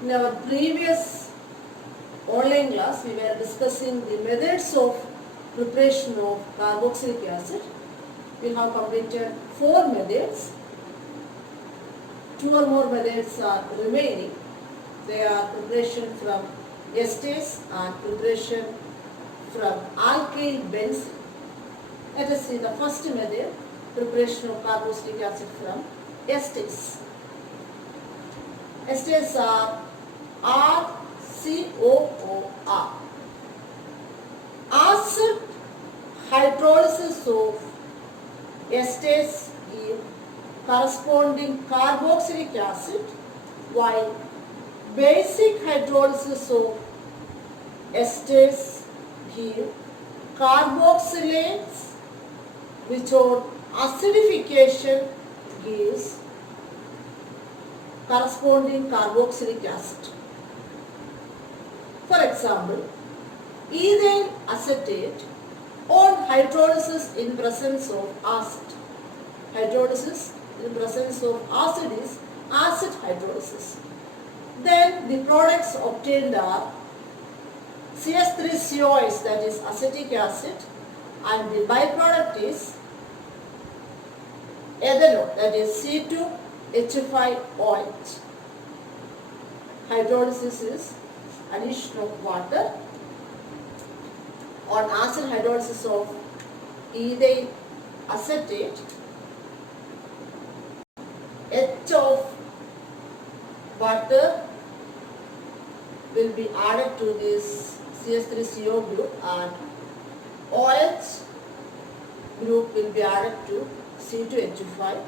In our previous online class, we were discussing the methods of preparation of carboxylic acid. We have completed 4 methods. 2 or more methods are remaining. They are preparation from esters and preparation from alkyl benzene. Let us see the first method, preparation of carboxylic acid from esters. Esters are RCOOR. Acid hydrolysis of esters give corresponding carboxylic acid, while basic hydrolysis of esters give carboxylates, which on acidification gives corresponding carboxylic acid. For example, ethyl acetate on hydrolysis in presence of acid. Hydrolysis in presence of acid is acid hydrolysis. Then the products obtained are CS3COH, that is acetic acid, and the byproduct is ethanol, that is C2H5OH. Hydrolysis is addition of water. On acid hydrolysis of ethyl acetate, H of water will be added to this CS3CO group and OH group will be added to C2H5,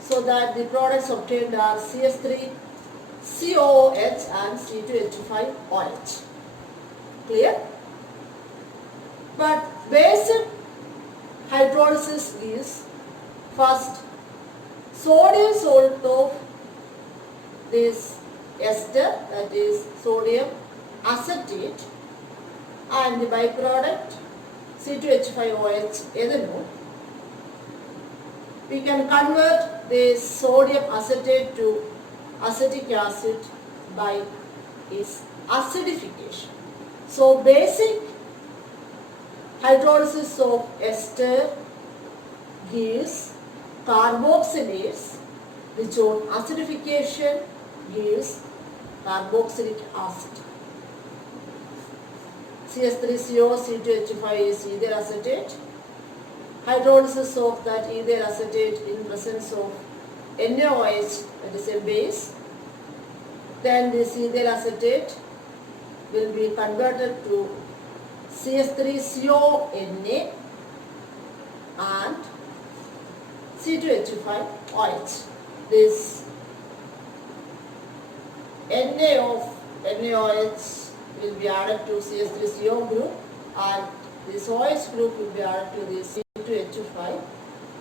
so that the products obtained are CS3COOH and C2H5OH. Clear? But basic hydrolysis is first sodium salt of this ester, that is sodium acetate, and the byproduct C2H5OH ethanol. We can convert this sodium acetate to acetic acid by its acidification. So basic hydrolysis of ester gives carboxylates, which on acidification gives carboxylic acid. CS3CO, C2H5 is ethyl acetate. Hydrolysis of that ethyl acetate in presence of NaOH, that is a base. Then this ethyl acetate will be converted to CS3CONa and C2H5OH. This Na of NaOH will be added to CS3CO group, and this OH group will be added to the C2H5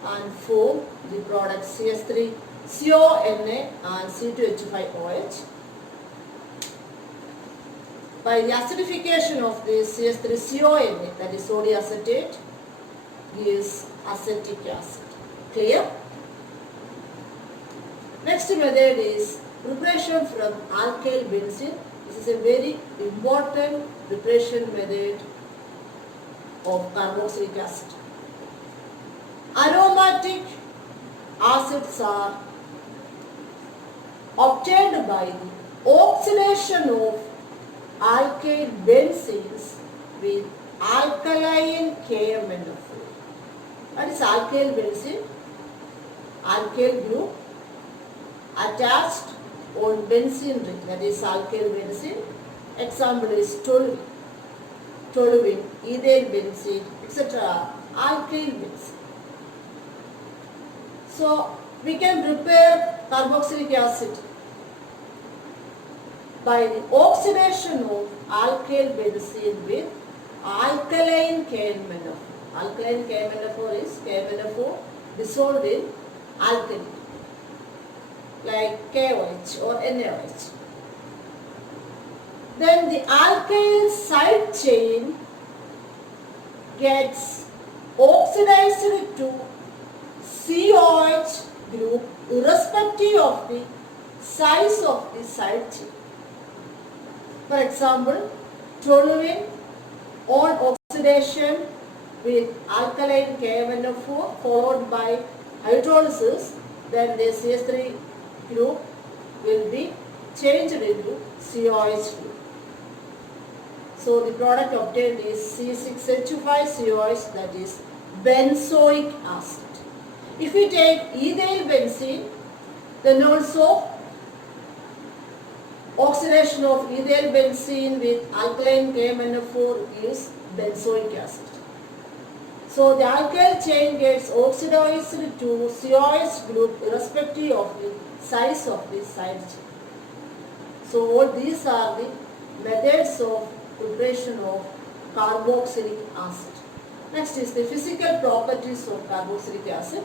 and form the product CS3CONa and C2H5OH. By the acidification of this CS3CONa, that is sodium acetate, gives acetic acid. Clear? Next method is preparation from alkyl benzene. This is a very important preparation method of carboxylic acid. Aromatic acids are obtained by the oxidation of alkyl benzenes with alkaline KMNO4. What is alkyl benzene? Alkyl group attached on benzene ring, that is alkyl benzene. Example is toluene, ethyl benzene, etc. Alkyl benzene. So we can prepare carboxylic acid by the oxidation of alkyl benzene with alkaline KMNO4. Alkaline KMNO4 is KMNO4 dissolved in alkali, like KOH or NaOH. Then the alkyl side chain gets oxidized to COH group irrespective of the size of the side chain. For example, toluene on oxidation with alkaline KMnO4 followed by hydrolysis, then the CH3 group will be changed into COH group. So the product obtained is C6H5COH, that is benzoic acid. If we take ethyl benzene, then also oxidation of ethyl benzene with alkaline KMnO4 gives benzoic acid. So the alkyl chain gets oxidized to COH group irrespective of the size of the side chain. So all these are the methods of preparation of carboxylic acid. Next is the physical properties of carboxylic acid.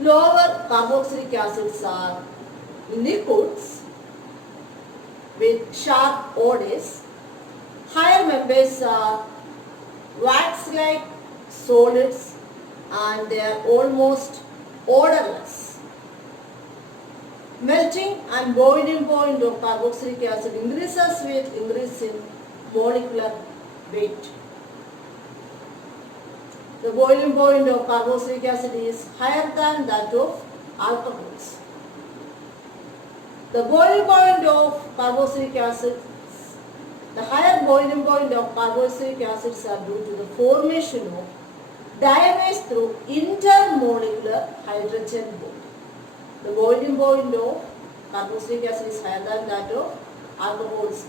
Lower carboxylic acids are liquids with sharp odors. Higher members are wax-like solids and they are almost odorless. Melting and boiling point of carboxylic acid increases with increase in molecular weight. The boiling point of carboxylic acid is higher than that of alcohols. The boiling point of carboxylic acid, the higher boiling point of carboxylic acids are due to the formation of diamers through intermolecular hydrogen bond. The boiling point of carboxylic acid is higher than that of alcohols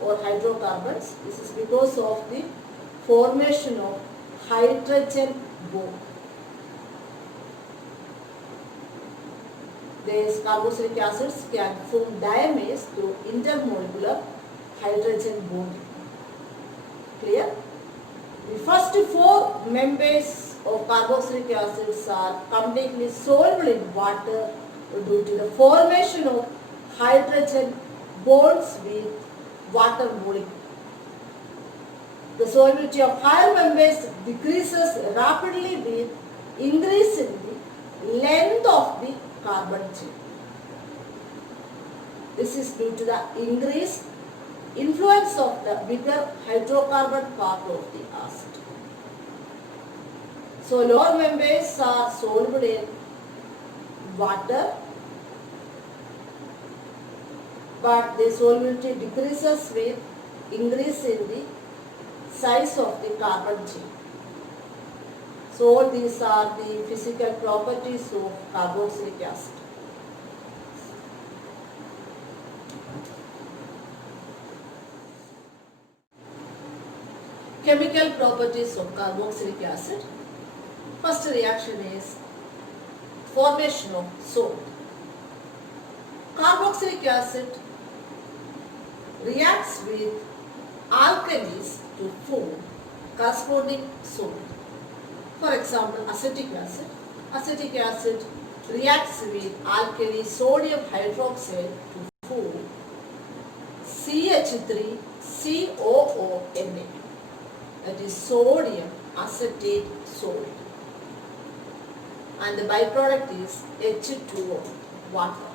or hydrocarbons. This is because of the formation of hydrogen bond. These carboxylic acids can form diamers through intermolecular hydrogen bond. Clear? The first four members of carboxylic acids are completely soluble in water due to the formation of hydrogen bonds with water molecule. The solubility of higher members decreases rapidly with increase in the length of the carbon chain. This is due to the increased influence of the bigger hydrocarbon part of the acid. So lower members are soluble in water, but the solubility decreases with increase in the size of the carbon chain. So all these are the physical properties of carboxylic acid. Chemical properties of carboxylic acid. First reaction is formation of salt. Carboxylic acid reacts with alkalis to form corresponding salt. For example, acetic acid. Acetic acid reacts with alkali sodium hydroxide to form CH3COONA, that is sodium acetate salt, and the byproduct is H2O, water.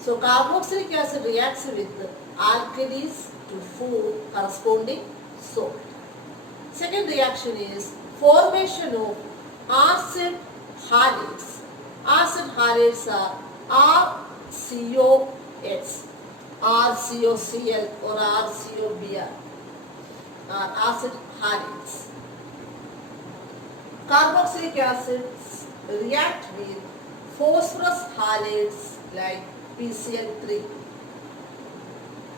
So carboxylic acid reacts with alkalis to form corresponding salt. Second reaction is formation of acid halides. Acid halides are RCOS, RCOCl or RCOBr are acid halides. Carboxylic acids react with phosphorus halides like PCl3,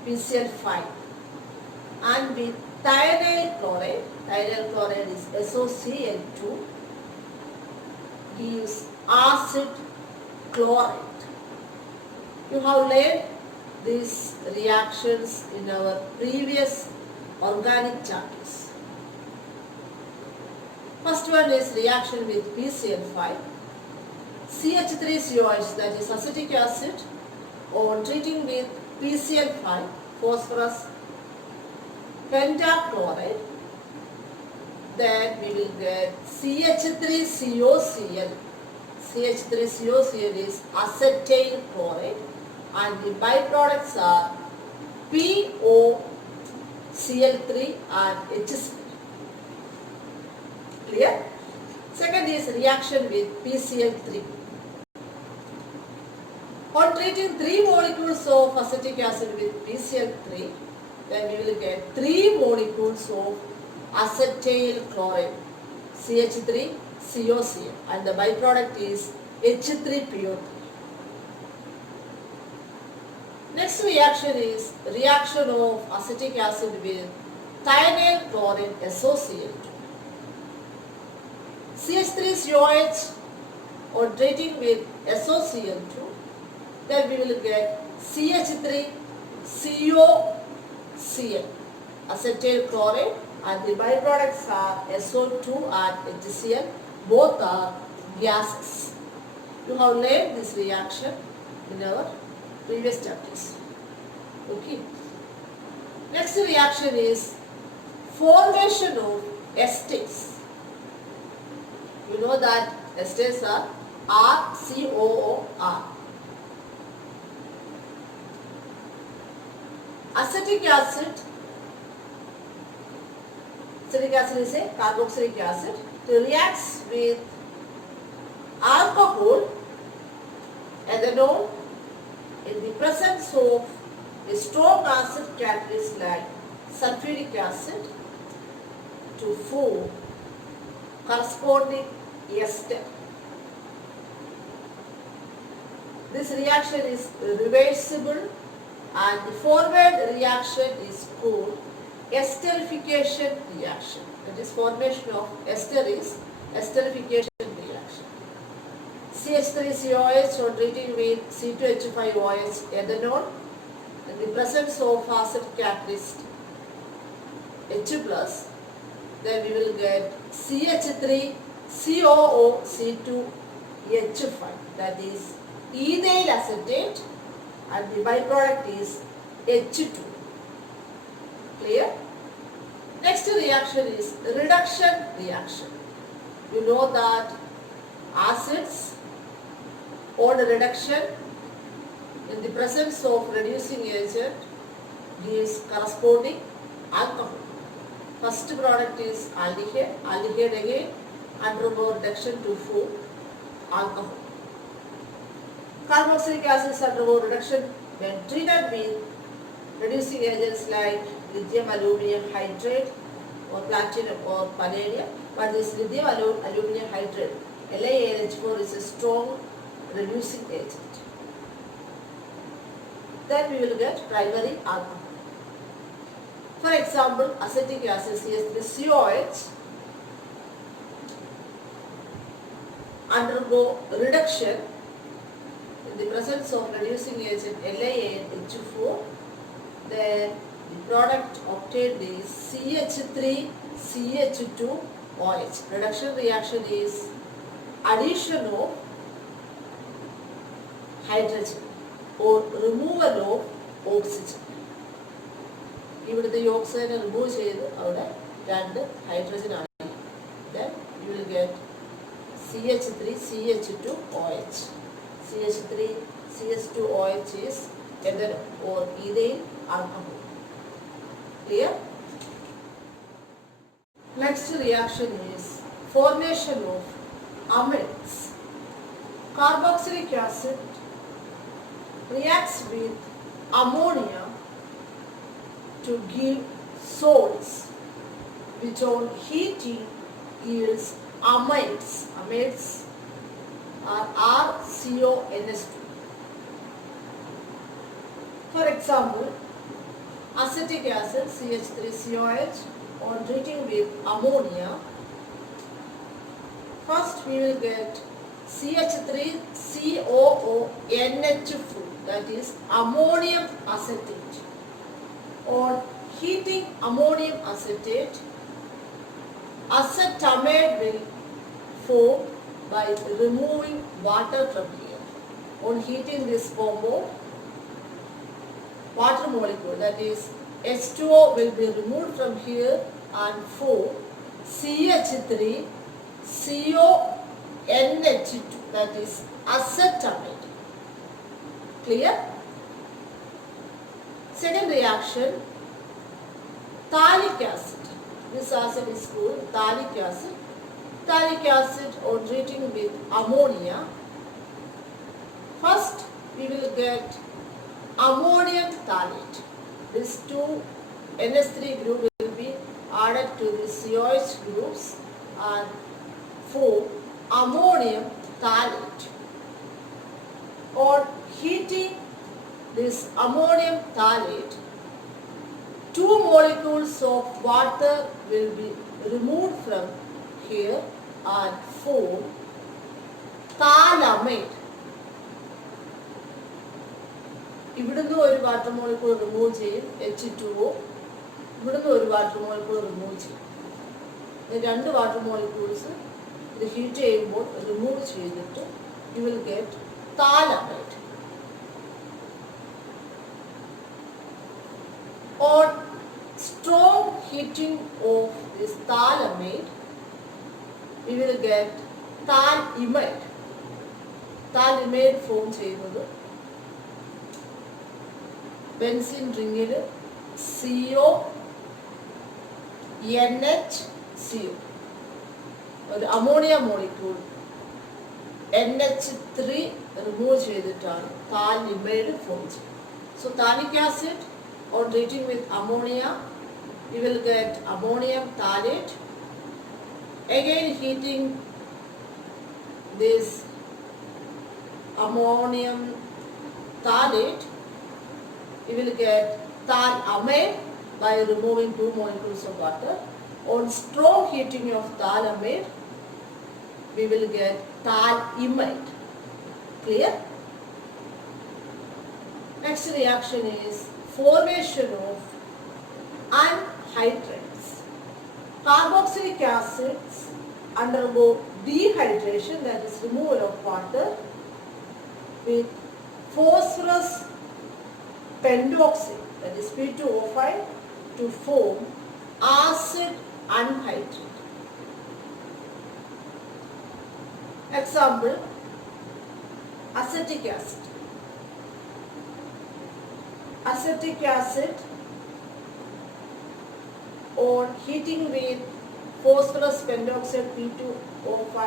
PCl5 and with thionyl chloride. Thionyl chloride is SOCl2, gives acid chloride. You have learned these reactions in our previous organic chapters. First one is reaction with PCl5. CH3COH, that is acetic acid, on treating with PCl5, phosphorus pentachloride, then we will get CH3COCl. CH3COCl is acetyl chloride and the byproducts are POCl3 and HCl. Clear? Second is reaction with PCl3. On treating 3 molecules of acetic acid with PCl3, then we will get 3 molecules of acetyl chloride, CH3COCl, and the byproduct is H3PO3. Next reaction is reaction of acetic acid with thionyl chlorine SOCl2. CH3COH on treating with SOCl2, then we will get CH3COCl, acetyl chloride, and the byproducts are SO2 and HCl. Both are gases. You have learned this reaction in our previous chapters. Okay. Next reaction is formation of esters. You know that esters are RCOOR. Acetic acid is a carboxylic acid. It reacts with alcohol, ethanol, in the presence of a strong acid catalyst like sulfuric acid to form corresponding ester. This reaction is reversible and the forward reaction is called esterification reaction. That is, formation of ester is esterification reaction. CH3COH on treating with C2H5OH ethanol in the presence of acid catalyst H+, then we will get CH3COOC2H5, that is ethyl acetate, and the byproduct is H2. Clear? Next reaction is reduction reaction. You know that acids on reduction in the presence of reducing agent gives corresponding alcohol. First product is aldehyde. Aldehyde again undergo reduction to form alcohol. Carboxylic acids undergo reduction when treated with reducing agents like lithium aluminum hydride or platinum or palladium. But this lithium aluminum hydride, LiAlH4, is a strong reducing agent. Then we will get primary alcohol. For example, acetic acid CH3COH undergo reduction in the presence of reducing agent LiAlH4. Then the product obtained is CH3CH2OH. Reduction reaction is addition of hydrogen or removal of oxygen. ഇവിടുത്തെ ഈ ഓക്സിജനെ remove ചെയ്ത് അവിടെ 2 hydrogen ആണ്. Then you will get CH3CH2OH. CH3CH2OH is ethanol or ethyl alcohol. Clear? Next reaction is formation of amides. Carboxylic acid reacts with ammonia to give salts, which on heating yields amides. Amides are RCONS2. For example, acetic acid CH3COH on treating with ammonia, first we will get CH3COONH4, that is ammonium acetate. On heating ammonium acetate, acetamide will form by removing water from here. On heating this compound, water molecule, that is H2O, will be removed from here and form CH3CO NH2, that is acetamide. Clear? Second reaction, phthalic acid. This acid is called phthalic acid. Phthalic acid on treating with ammonia. First, we will get ammonium phthalate. These two NH3 group will be added to the COH groups and form ammonium phthalate. On heating this ammonium phthalate, two molecules of water will be removed from here and form phthalamide. ഇവിടുന്ന് ഒരു water molecule remove ചെയ്യും, H2O. ഇവിടുന്ന് ഒരു water molecule remove ചെയ്യും. രണ്ട് water molecules ഇത് heat ചെയ്യുമ്പോൾ remove ചെയ്തിട്ട് you will get phthalamide. On strong heating of this phthalamide, we will get phthalimide. Phthalimide form ചെയ്യുന്നത് ബെൻസിൻ റിങ്ങിൽ CO NH CO ഒരു അമോണിയ മോളിക്യൂൾ NH3 റിമൂവ് ചെയ്തിട്ടാണ് phthalimide form ചെയ്യുന്നത്. So phthalic acid on treating with ammonia, we will get ammonium phthalate. Again heating this ammonium phthalate, we will get phthalamide by removing two molecules of water. On strong heating of phthalamide, we will get phthalimide. Clear? Next reaction is formation of anhydrates. Carboxylic acids undergo dehydration, that is removal of water, with phosphorus pentoxide, that is P2O5, to form acid anhydrate. Example, acetic acid. Acetic acid on heating with phosphorus pentoxide P2O5,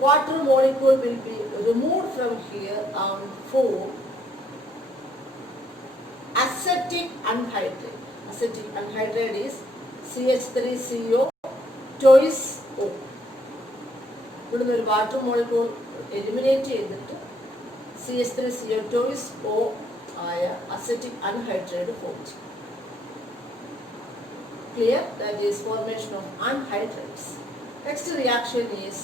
water molecule will be removed from here and form acetic anhydrate. Acetic anhydrate is CH3CO twice O. ഇവിടുന്ന് ഒരു water molecule eliminate ചെയ്തിട്ട് CH3CO twice O ആയ acetic anhydrite form ചെയ്യും. Clear? That is formation of anhydrates. Next reaction is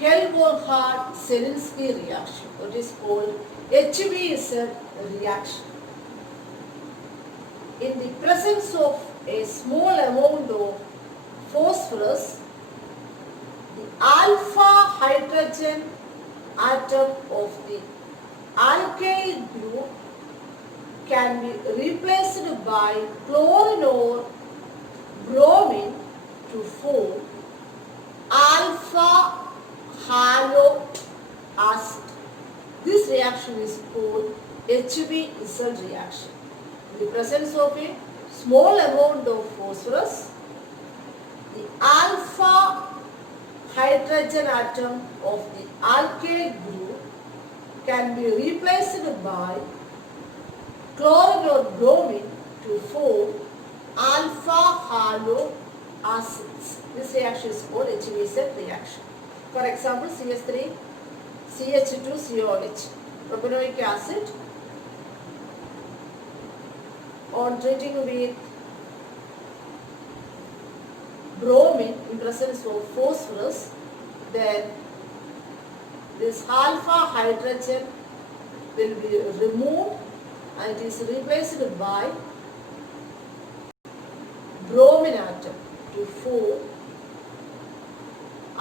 Hell-Bollard-Zelinsky reaction, what is called HBZ reaction. In the presence of a small amount of phosphorus, the alpha hydrogen atom of the alkyl group can be replaced by chlorine or bromine to form alpha halo acid. This reaction is called HBZ reaction. In the presence of a small amount of phosphorus, the alpha hydrogen atom of the alkyl group can be replaced by chlorine or bromine to form alpha halo acids. This reaction is called HBZ reaction. For example, CH3 CH2COH, propanoic acid, on treating with bromine in presence of phosphorus, then this alpha hydrogen will be removed and it is replaced by bromine atom to form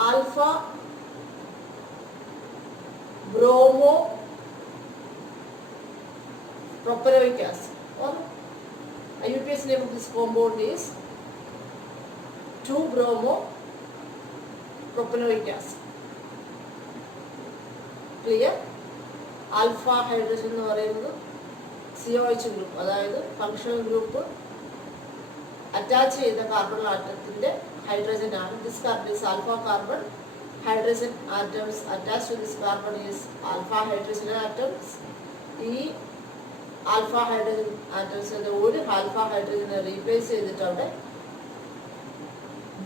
alpha bromo propanoic acid, or IUPAC name of this compound is 2-bromo propanoic acid. Clear? Alpha hydrogen എന്ന് പറയുന്നത് COH group, അതായത് functional group attach ചെയ്ത carbon ആറ്റത്തിന്റെ hydrogen ആണ്. This carbon is alpha carbon. Hydrogen atoms attached to this carbon is alpha hydrogen atoms. ഈ alpha hydrogen ആറ്റംസിന്റെ ഒരു alpha ഹൈഡ്രജനെ replace ചെയ്തിട്ട് അവിടെ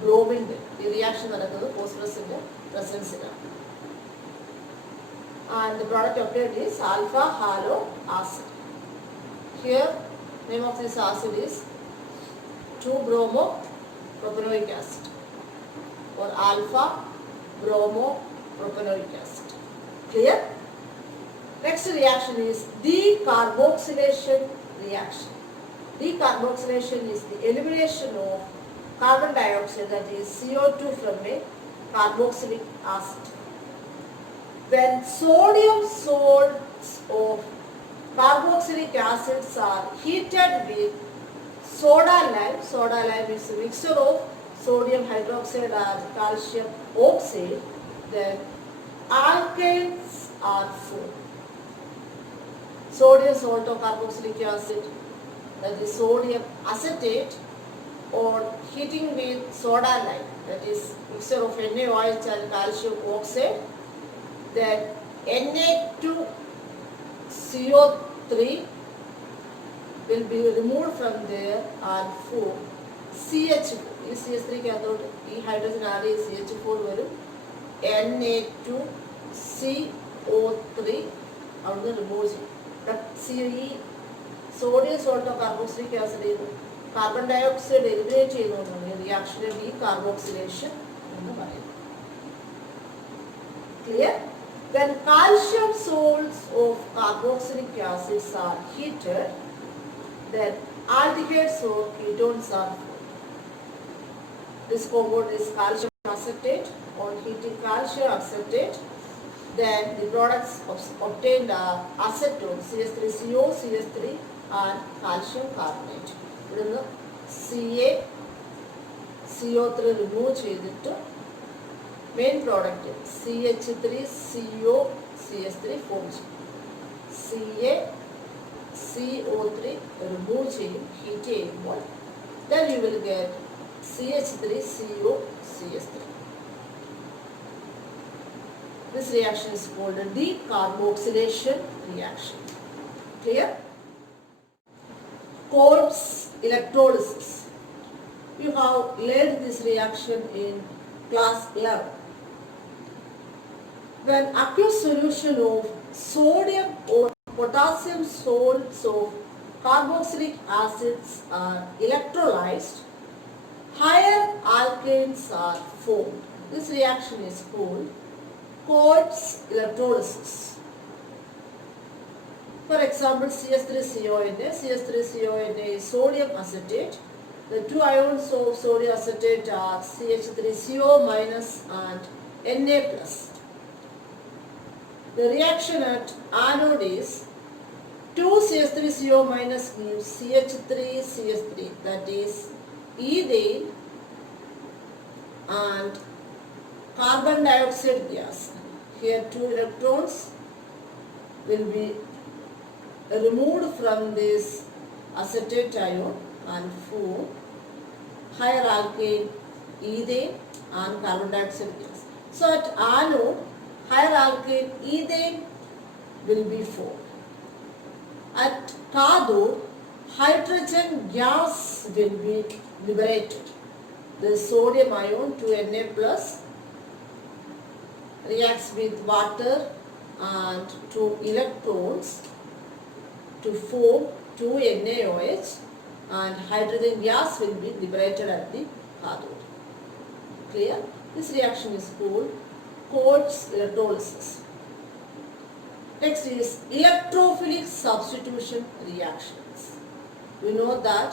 ബ്രോമിന്റെ ഈ റിയാക്ഷൻ നടക്കുന്നത് ഫോസ്ഫറസിന്റെ പ്രസൻസിലാണ്. And the product obtained is alpha halo acid. Here name of this acid is 2-bromo-propanoic acid or alpha bromo-propanoic acid. Clear? Next reaction is decarboxylation reaction. Decarboxylation is the elimination of carbon dioxide, that is CO2, from a carboxylic acid. When sodium salts of carboxylic acids are heated with soda lime is a mixture of sodium hydroxide and calcium oxide, then alkanes are formed. Sodium salt of carboxylic acid, that is sodium acetate, or heating with soda lime, that is mixture of NaOH and calcium oxide, then Na2CO3 will be removed from there and form CH4. ഈ CH3 ക്കകത്തോട്ട് ഈ hydrogen add ചെയ്ത് CH4 വരും. Na2CO3 അവിടുന്ന് remove ചെയ്യും. ഈ sodium salt of carboxylic acid carbon dioxide eliminate ചെയ്യുന്നതുകൊണ്ടാണ് ഈ റിയാക്ഷനെ ഡീകാർബോക്സിലേഷൻ എന്ന് പറയുന്നത്. Clear? When calcium salts of carboxylic acids are heated, then aldehydes or ketones are formed. This compound is calcium acetate. On heating calcium acetate, then the products obtained are acetone, CH3CO, CH3 and calcium carbonate. ഇവിടുന്ന് CO3 remove ചെയ്തിട്ട് main product CH3CO CH3 form ചെയ്യും. CO3 remove ചെയ്യും heat ചെയ്യുമ്പോൾ. Then you will get CH3CO CH3. This reaction is called a decarboxylation reaction. Clear? Coats electrolysis. You have learned this reaction in class 11. When aqueous solution of sodium or potassium salts of carboxylic acids are electrolyzed, higher alkanes are formed. This reaction is called Coats electrolysis. For example, CH3CONA is sodium acetate. The two ions of sodium acetate are CH3CO minus and Na plus. The reaction at anode is 2 CH3CO minus gives CH3CH3, that is ethane and carbon dioxide gas. Here 2 electrons will be removed from this acetate ion and form higher alkane ethane and carbon dioxide gas. So at anode, higher alkane ethane will be formed. At cathode, hydrogen gas will be liberated. The sodium ion 2Na plus reacts with water and 2 electrons to form 2 NaOH, and hydrogen gas will be liberated at the cathode. Clear? This reaction is called Coats electrolysis. Next is electrophilic substitution reactions. We know that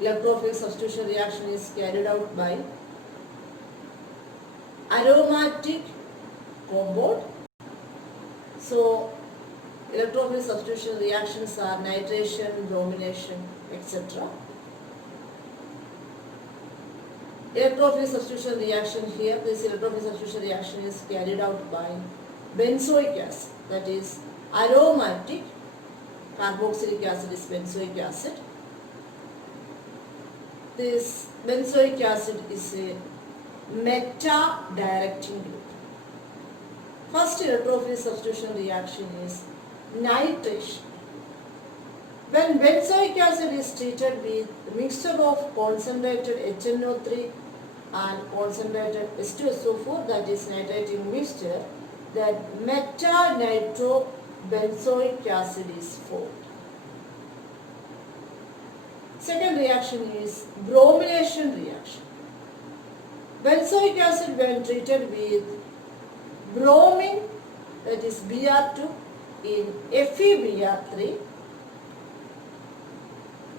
electrophilic substitution reaction is carried out by aromatic compound. So electrophilic substitution reactions are nitration, bromination, etc. electrophilic substitution reaction here. This electrophilic substitution reaction is carried out by benzoic acid, that is aromatic carboxylic acid is benzoic acid. This benzoic acid is a meta-directing group. First electrophilic substitution reaction is nitration. When benzoic acid is treated with a mixture of concentrated HNO3 and concentrated H2SO4, that is nitrating mixture, then meta-nitrobenzoic acid is formed. Second reaction is bromination reaction. Benzoic acid when treated with bromine, that is Br2 in FeBr3,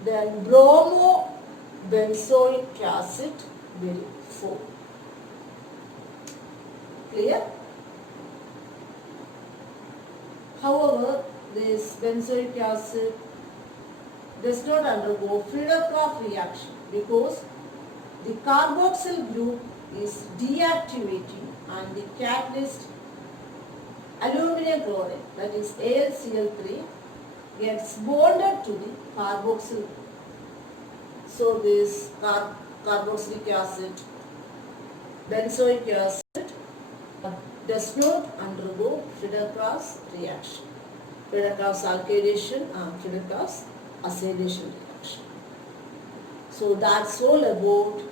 then bromobenzoic acid will form. Clear? However, this benzoic acid does not undergo Friedel-Crafts reaction because the carboxyl group is deactivating and the catalyst aluminum chloride, that is AlCl3, gets bonded to the carboxyl group. So this carboxylic acid, benzoic acid does not undergo Friedel-Crafts reaction. Friedel-Crafts alkylation and Friedel-Crafts acylation reaction. So that's all about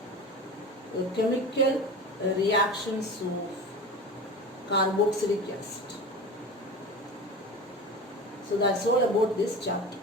chemical reactions of carboxylic acid. So that's all about this chapter.